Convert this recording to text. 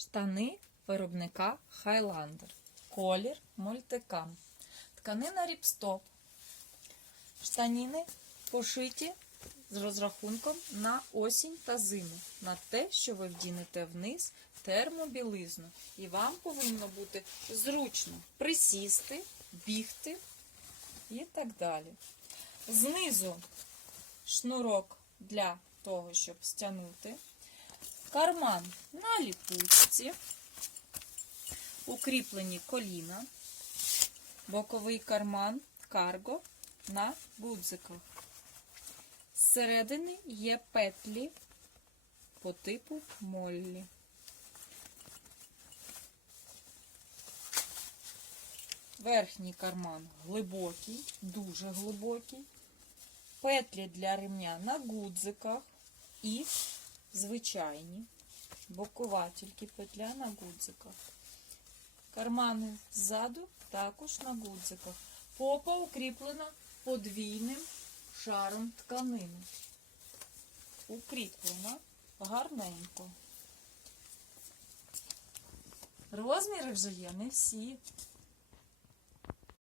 Штани виробника Highlander. Колір мультикам. Тканина ріпстоп. Штаніни пошиті з розрахунком на осінь та зиму. На те, що ви вдінете вниз термобілизну. І вам повинно бути зручно присісти, бігти і так далі. Знизу шнурок для того, щоб стягнути. Карман на ліпучці, укріплені коліна, боковий карман карго на гудзиках. Зсередини є петлі по типу моллі. Верхній карман глибокий, дуже глибокий. Петлі для ремня на гудзиках і звичайні. Бокова тільки петля на гудзиках. Кармани ззаду також на гудзиках. Попа укріплена подвійним шаром тканини. Укріплена гарненько. Розміри вже є не всі.